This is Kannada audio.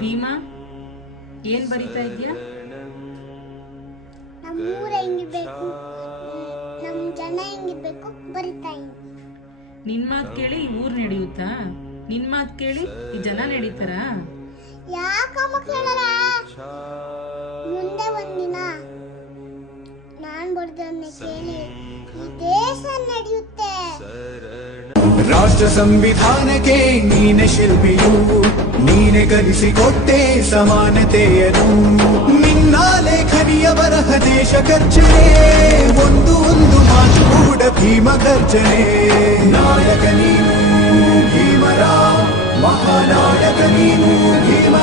ಭೀಮಾ, ಏನ್ ಬರಿತಾ ಇದ್ಯಾ? ನಮ್ಮ ಊರ ಹೆಂಗಿರ್ಬೇಕು, ನಮ್ಮ ಜನ ಹೆಂಗಿರ್ಬೇಕು ಬರಿತಾ ಇದ್ದೀನಿ. ನಿನ್ ಮಾತ್ ಕೇಳಿ ಈ ಊರ್ ನಡೆಯುತ್ತಾ? ನಿನ್ ಮಾತ್ ಕೇಳಿ ಈ ಜನ ನಡೀತಾರ? ಯಾಕಮ್ಮ ಕೇಳರ? ಮುಂದೆ ಒಂದಿನ ನಾನ್ ಬರ್ದನ್ನ ಕೇಳಿ ಈ ದೇಶ ನಡೆಯುತ್ತೆ. ರಾಷ್ಟ್ರ ಸಂವಿಧಾನಕ್ಕೆ ನೀನೆ ಶಿಲ್ಪಿಯು, ನೀನೆ ಕಲಿಸಿಕೊಟ್ಟೆ ಸಮಾನತೆಯನ್ನು. ನಿನ್ನ ಲೇಖನಿಯ ಬರಹ ದೇಶ ಗರ್ಜನೆ, ಒಂದು ಒಂದು ಮಾತು ಕೂಡ ಭೀಮ ಗರ್ಜನೆ. ನಾಯಕ ನೀನು ಭೀಮರ, ಮಹಾನಾಯಕ ನೀನು ಭೀಮ